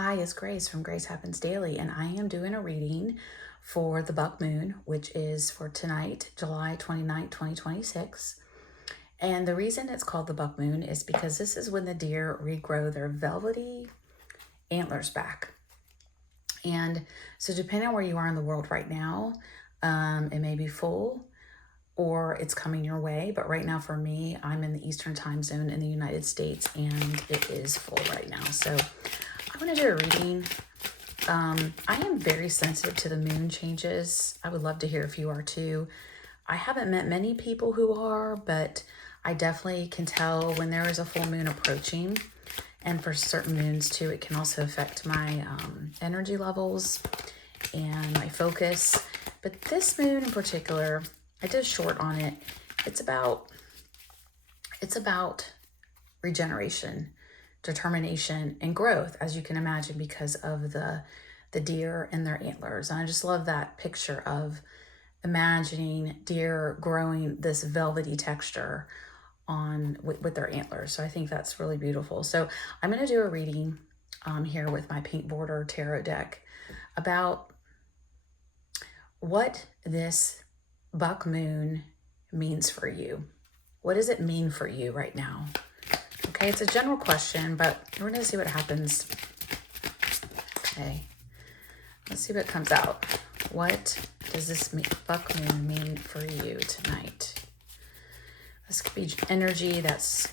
Hi, it's Grace from Gracehappensdaily, and I am doing a reading for the Buck Moon, which is for tonight, July 29th, 2026. And the reason it's called the Buck Moon is because this is when the deer regrow their velvety antlers back. And so depending on where you are in the world right now, it may be full or it's coming your way. But right now for me, I'm in the Eastern time zone in the United States and it is full right now. So I'm going to do a reading. I am very sensitive to the moon changes. I would love to hear if you are too. I haven't met many people who are, but I definitely can tell when there is a full moon approaching. And for certain moons too, it can also affect my energy levels and my focus. But this moon in particular, I did a short on it. It's about regeneration, determination, and growth, as you can imagine, because of the deer and their antlers. And I just love that picture of imagining deer growing this velvety texture on with their antlers. So I think that's really beautiful. So I'm going to do a reading here with my pink border tarot deck about what this buck moon means for you. What does it mean for you right now? Okay, it's a general question, but we're going to see what happens. Okay, let's see what comes out. What does this buck moon mean for you tonight? This could be energy that's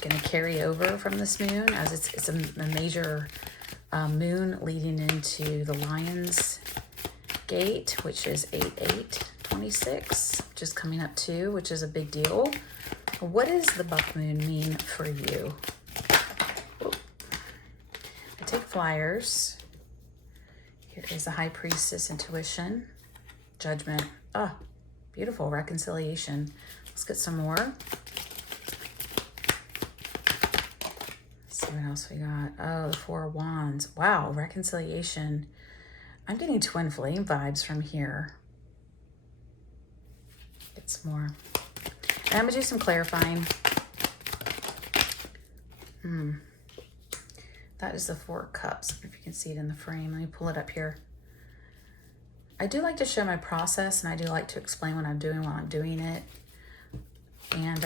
going to carry over from this moon, as it's a major moon leading into the Lion's Gate, which is 8/8/26, which is coming up too, which is a big deal. What does the buck moon mean for you? I take flyers. Here is the High Priestess, intuition, judgment. Oh, beautiful, reconciliation. Let's get some more. Let's see what else we got. Oh, the Four of Wands. Wow, reconciliation. I'm getting twin flame vibes from here. Get some more. And I'm going to do some clarifying. That is the Four of Cups. If you can see it in the frame. Let me pull it up here. I do like to show my process, and I do like to explain what I'm doing while I'm doing it. And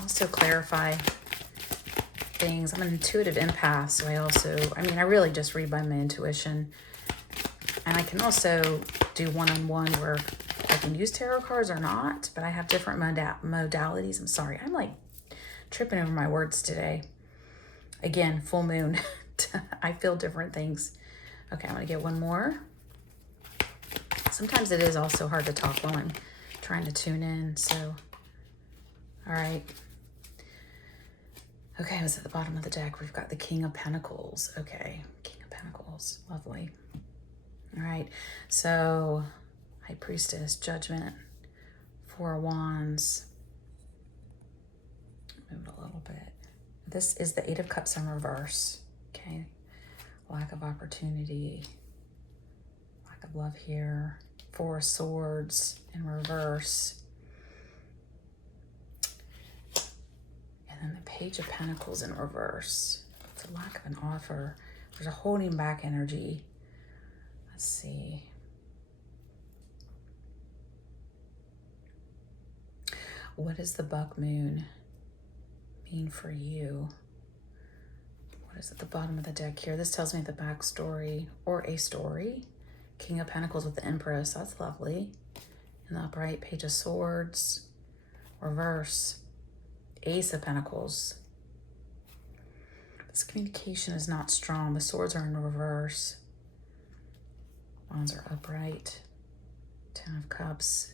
also clarify things. I'm an intuitive empath, so I really just read by my intuition. And I can also do one-on-one where I can use tarot cards or not, but I have different modalities. I'm sorry, I'm like tripping over my words today. Again, full moon. I feel different things. Okay, I'm gonna get one more. Sometimes it is also hard to talk while I'm trying to tune in, so. All right. Okay, I was at the bottom of the deck. We've got the King of Pentacles. Okay, King of Pentacles, lovely. All right, so High Priestess, Judgment, Four of Wands. Move it a little bit. This is the Eight of Cups in reverse. Okay, lack of opportunity, lack of love here. Four of Swords in reverse. And then the Page of Pentacles in reverse. It's a lack of an offer. There's a holding back energy. Let's see. What does the buck moon mean for you? What is at the bottom of the deck here? This tells me the backstory or a story. King of Pentacles with the Empress. That's lovely. And the upright, Page of Swords. Reverse. Ace of Pentacles. This communication is not strong. The swords are in reverse. Wands are upright. Ten of Cups.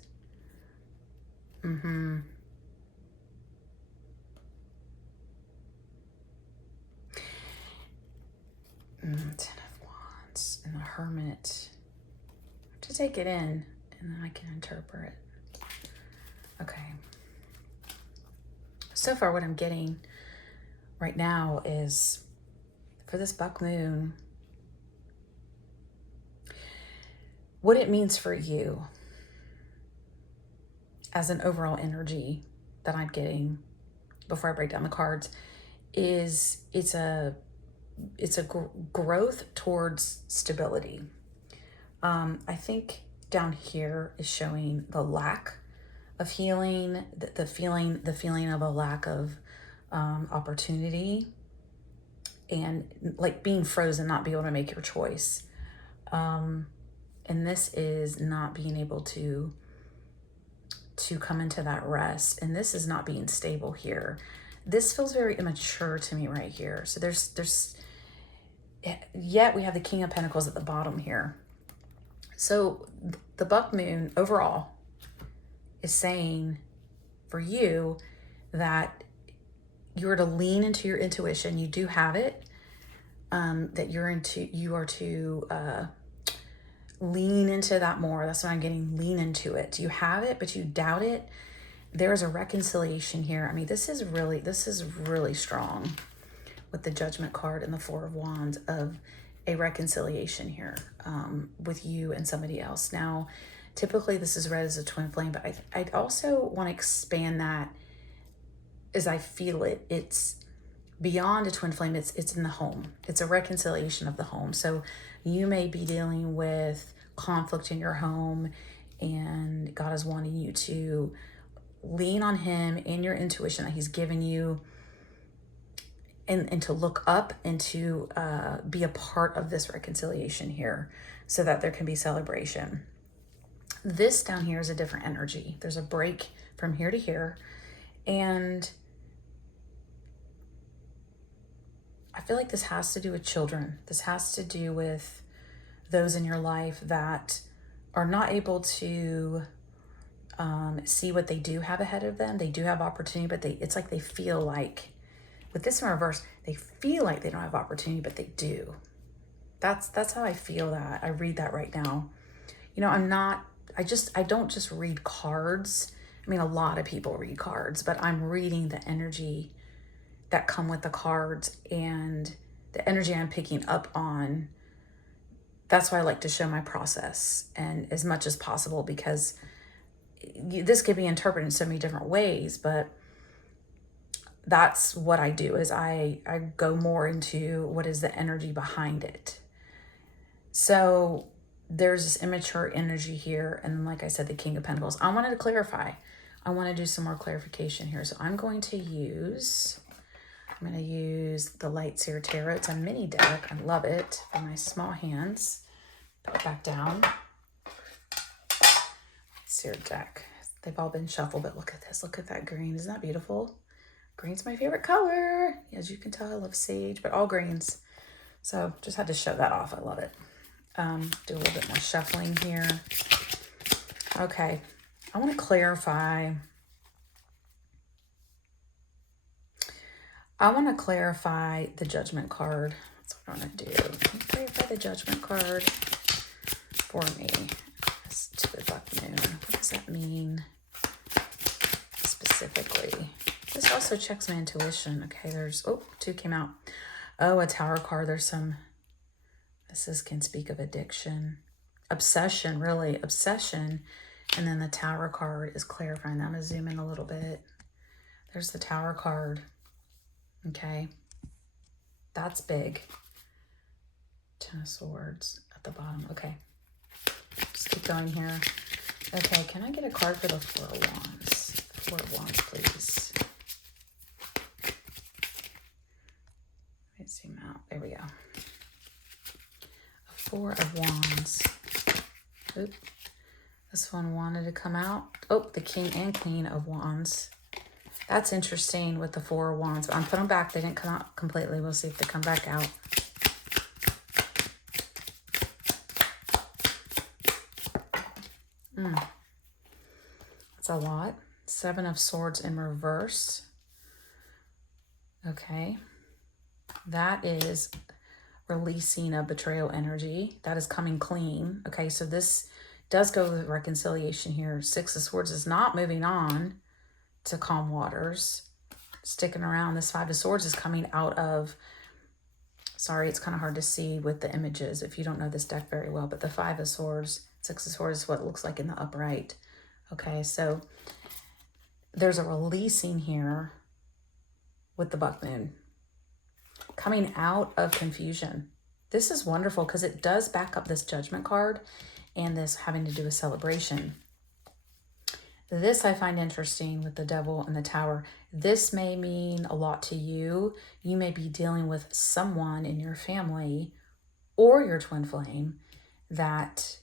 Ten of Wands and the Hermit. I have to take it in and then I can interpret. Okay. So far what I'm getting right now is for this buck moon, what it means for you as an overall energy that I'm getting before I break down the cards is it's a it's a growth towards stability. I think down here is showing the lack of healing, the feeling of a lack of opportunity, and like being frozen, not be able to make your choice. And this is not being able to come into that rest, and this is not being stable here. This feels very immature to me right here. So there's yet we have the King of Pentacles at the bottom here. So the buck moon overall is saying for you that you're to lean into your intuition. You do have it. That you are to lean into that more. That's what I'm getting. Lean into it. You have it, but you doubt it. There's a reconciliation here. I mean, this is really strong with the Judgment card and the Four of Wands of a reconciliation here with you and somebody else. Now, typically this is read as a twin flame, but I'd also want to expand that as I feel it. It's beyond a twin flame. It's in the home. It's a reconciliation of the home. So you may be dealing with conflict in your home, and God is wanting you to lean on him and your intuition that he's given you, and to look up and to be a part of this reconciliation here so that there can be celebration. This down here is a different energy. There's a break from here to here, and I feel like this has to do with children. This has to do with those in your life that are not able to see what they do have ahead of them. They do have opportunity, but it's like they feel like, with this in reverse, they feel like they don't have opportunity, but they do. That's how I feel that. I read that right now. You know, I don't just read cards. I mean, a lot of people read cards, but I'm reading the energy that come with the cards and the energy I'm picking up on. That's why I like to show my process and as much as possible, because this could be interpreted in so many different ways, but that's what I do, is I go more into what is the energy behind it. So there's this immature energy here. And then, like I said, the King of Pentacles. I wanted to clarify. I want to do some more clarification here. So I'm going to use the Light Seer Tarot. It's a mini deck. I love it for my small hands. Put it back down. Seer deck. They've all been shuffled, but look at this. Look at that green. Isn't that beautiful? Green's my favorite color. As you can tell, I love sage, but all greens. So just had to show that off. I love it. Do a little bit more shuffling here. Okay. I want to clarify. The Judgment card. That's what I want to do. Can you clarify the Judgment card for me? To the buck moon. What does that mean specifically? This also checks my intuition. Okay, there's, two came out. Oh, a Tower card. There's some, can speak of addiction. Obsession, really. Obsession. And then the Tower card is clarifying that. I'm going to zoom in a little bit. There's the Tower card. Okay. That's big. Ten of Swords at the bottom. Okay. Just keep going here. Okay, can I get a card for the Four of Wands? Four of Wands, please. Let me zoom out. There we go. A Four of Wands. Oop. This one wanted to come out. Oh, the King and Queen of Wands. That's interesting with the Four of Wands. I'm putting them back. They didn't come out completely. We'll see if they come back out. That's a lot. Seven of Swords in reverse. Okay. That is releasing a betrayal energy. That is coming clean. Okay, so this does go with reconciliation here. Six of Swords is not moving on to calm waters. Sticking around. This Five of Swords is coming out of, sorry, it's kind of hard to see with the images if you don't know this deck very well, but the Five of Swords, Six of Swords is what it looks like in the upright. Okay, so there's a releasing here with the buck moon. coming out of confusion. This is wonderful because it does back up this Judgment card and this having to do with celebration. This I find interesting with the Devil and the Tower. This may mean a lot to you. You may be dealing with someone in your family or your twin flame that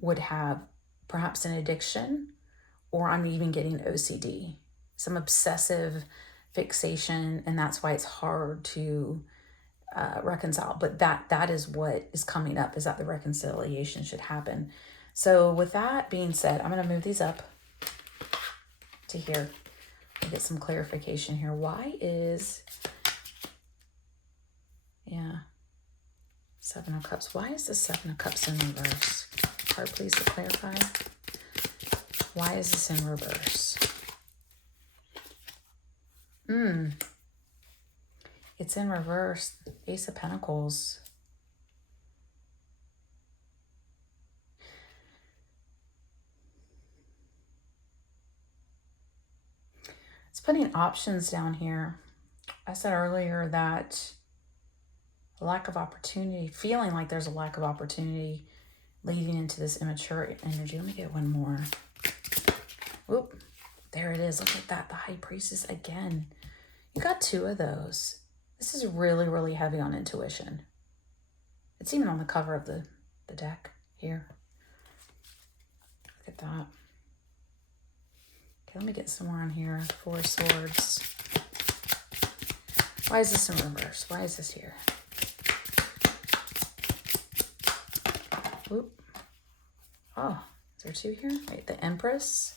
would have perhaps an addiction, or I'm even getting OCD, some obsessive fixation, and that's why it's hard to reconcile. But that is what is coming up, is that the reconciliation should happen. So with that being said, I'm going to move these up to here to get some clarification here. Why is, Seven of Cups. Why is the Seven of Cups in reverse? Card, please, to clarify. Why is this in reverse? It's in reverse. Ace of Pentacles. It's putting options down here. I said earlier that a lack of opportunity, feeling like there's a lack of opportunity leading into this immature energy. Let me get one more. Whoop. There it is. Look at that. The High Priestess again. You got two of those. This is really, really heavy on intuition. It's even on the cover of the deck here. Look at that. Okay, let me get some more on here. Four of Swords. Why is this in reverse? Why is this here? Whoop. Oh, is there two here? Wait, the Empress.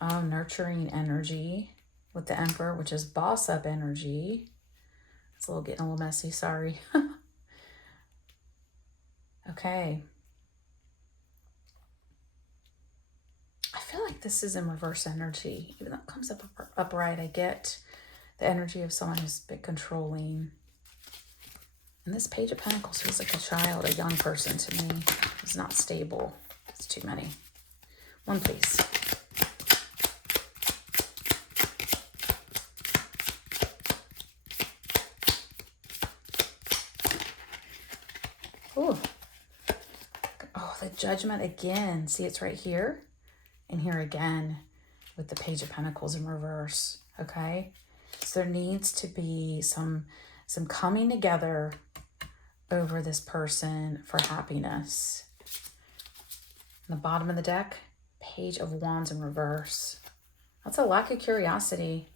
Oh, nurturing energy with the Emperor, which is boss up energy. It's getting a little messy, sorry. Okay. I feel like this is in reverse energy. Even though it comes up upright, I get the energy of someone who's a bit controlling. And this Page of Pentacles feels like a child, a young person to me. It's not stable. It's too many. One, please. Ooh. Oh, the Judgment again. See, it's right here and here again with the Page of Pentacles in reverse. Okay. So there needs to be some coming together over this person for happiness. On the bottom of the deck, Page of Wands in reverse. That's a lack of curiosity.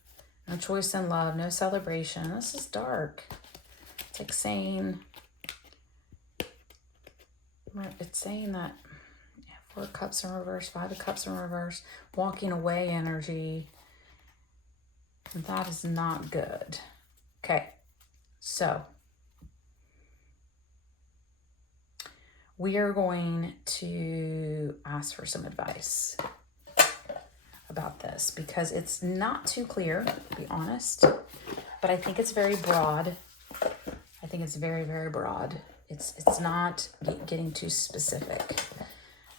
No choice in love, no celebration. This is dark. It's like saying, it's saying that, yeah, Four of Cups in reverse, Five of Cups in reverse, walking away energy. That is not good. Okay, so we are going to ask for some advice about this because it's not too clear, to be honest, but I think it's very broad. I think it's very, very broad. It's not getting too specific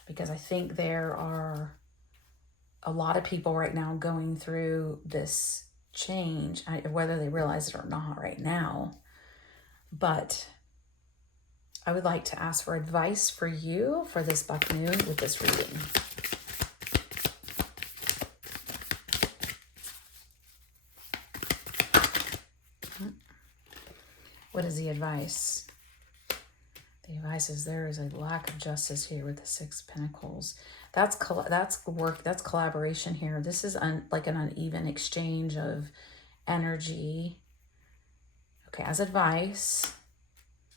because I think there are a lot of people right now going through this change, whether they realize it or not right now. But I would like to ask for advice for you for this buck moon with this reading. What is the advice? The advice is there is a lack of justice here with the Six of Pentacles. That's work. That's collaboration here. This is like an uneven exchange of energy. Okay, as advice,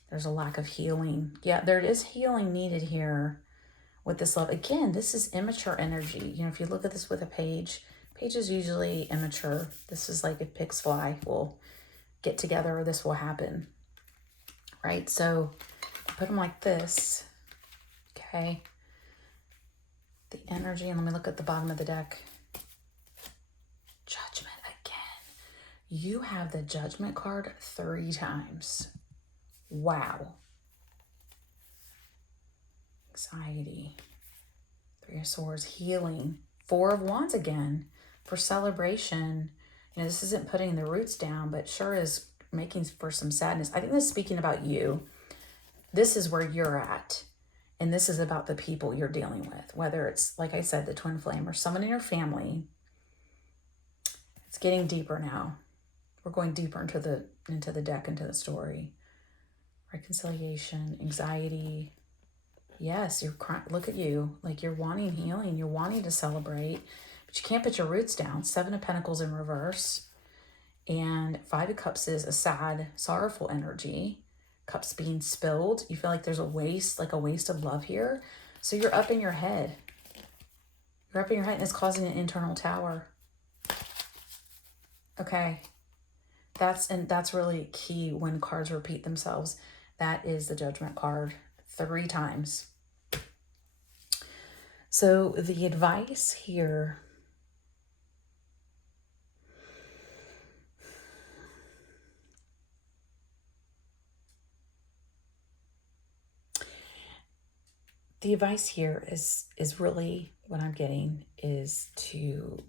there's a lack of healing. Yeah, there is healing needed here with this love. Again, this is immature energy. You know, if you look at this with a page is usually immature. This is like if pigs fly, we'll get together or this will happen, right? So put them like this, okay? The energy, and let me look at the bottom of the deck. Judgment again. You have the Judgment card 3 times. Wow. Anxiety. Three of Swords, healing. Four of Wands again for celebration. You know, this isn't putting the roots down, but sure is making for some sadness. I think this is speaking about you. This is where you're at. And this is about the people you're dealing with, whether it's, like I said, the twin flame or someone in your family. It's getting deeper now. We're going deeper into the deck, into the story. Reconciliation, anxiety. Yes, you're crying. Look at you. Like, you're wanting healing. You're wanting to celebrate, but you can't put your roots down. 7 of Pentacles in reverse. And 5 of Cups is a sad, sorrowful energy. Cups being spilled. You feel like there's a waste of love here. So you're up in your head. You're up in your head, and it's causing an internal tower. Okay. That's really key when cards repeat themselves. That is the Judgment card 3 times. So the advice here, is really what I'm getting is to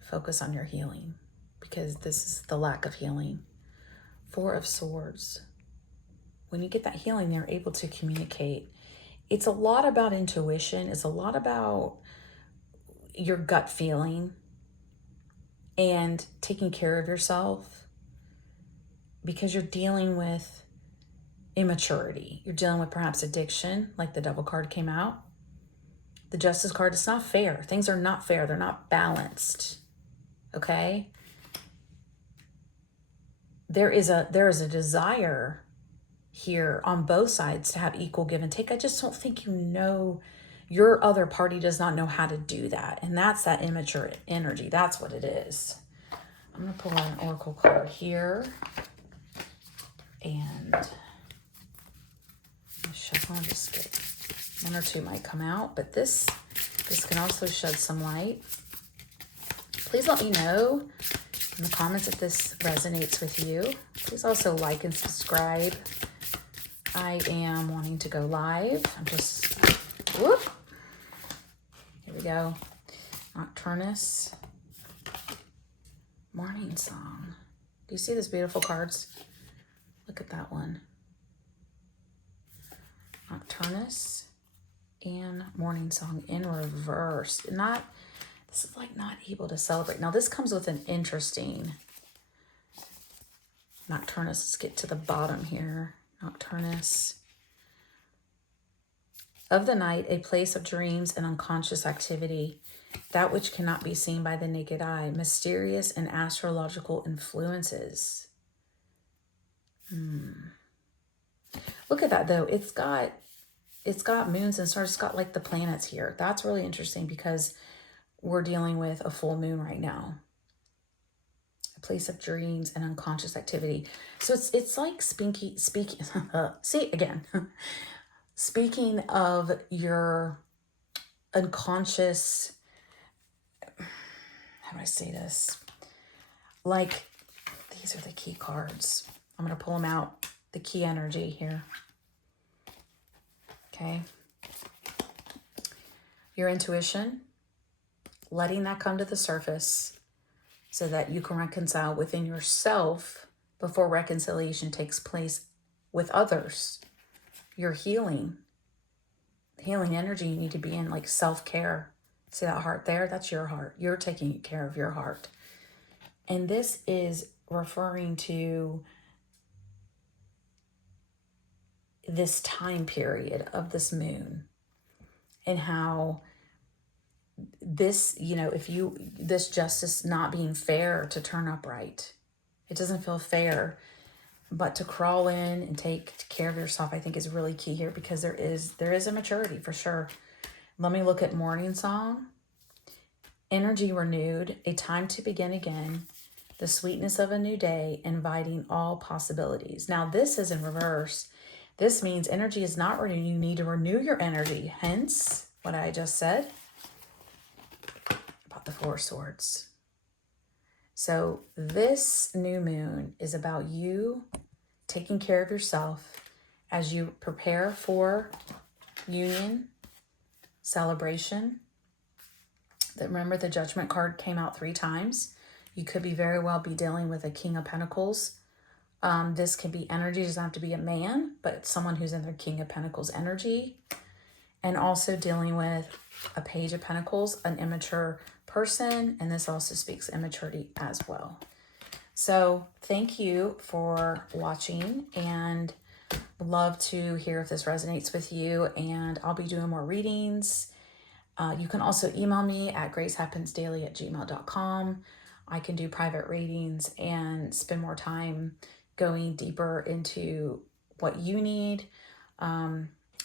focus on your healing, because this is the lack of healing. 4 of Swords. When you get that healing, they're able to communicate. It's a lot about intuition. It's a lot about your gut feeling and taking care of yourself, because you're dealing with immaturity. You're dealing with perhaps addiction, like the Devil card came out. The Justice card, it's not fair. Things are not fair. They're not balanced. Okay? There is a desire here on both sides to have equal give and take. I just don't think your other party does not know how to do that. And that's that immature energy. That's what it is. I'm going to pull out an oracle card here. And shuffle and just get 1 or 2 might come out. But this can also shed some light. Please let me know in the comments if this resonates with you. Please also like and subscribe. I am wanting to go live. I'm just, whoop. Here we go. Nocturnus. Morning Song. Do you see these beautiful cards? Look at that one. Nocturnus and Morning Song in reverse. This is like not able to celebrate. Now this comes with an interesting Nocturnus. Let's get to the bottom here. Nocturnus. Of the night, a place of dreams and unconscious activity, that which cannot be seen by the naked eye, mysterious and astrological influences. Look at that though. It's got moons and stars. It's got like the planets here. That's really interesting because we're dealing with a full moon right now. A place of dreams and unconscious activity. So it's like speaking see again. Speaking of your unconscious, how do I say this? Like, these are the key cards. I'm going to pull them out. The key energy here. Okay. Your intuition, letting that come to the surface so that you can reconcile within yourself before reconciliation takes place with others. Your healing energy you need to be in, like self-care. See that heart there? That's your heart. You're taking care of your heart. And this is referring to this time period of this moon and how this, this justice not being fair to turn upright. It doesn't feel fair, but to crawl in and take care of yourself, I think is really key here, because there is a maturity for sure. Let me look at Morning Song. Energy renewed, a time to begin again, the sweetness of a new day, inviting all possibilities. Now this is in reverse. This means energy is not renewed. You need to renew your energy. Hence what I just said about the 4 of Swords. So this new moon is about you taking care of yourself as you prepare for union, celebration. Remember, the Judgment card came out 3 times. You could very well be dealing with a King of Pentacles, This can be energy, doesn't have to be a man, but it's someone who's in their King of Pentacles energy. And also dealing with a Page of Pentacles, an immature person. And this also speaks immaturity as well. So thank you for watching, and love to hear if this resonates with you. And I'll be doing more readings. You can also email me at gracehappensdaily@gmail.com. I can do private readings and spend more time going deeper into what you need.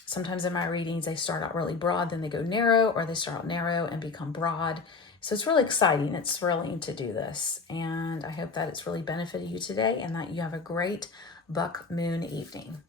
Sometimes in my readings, they start out really broad, then they go narrow, or they start out narrow and become broad. So it's really exciting. It's thrilling to do this. And I hope that it's really benefited you today and that you have a great buck moon evening.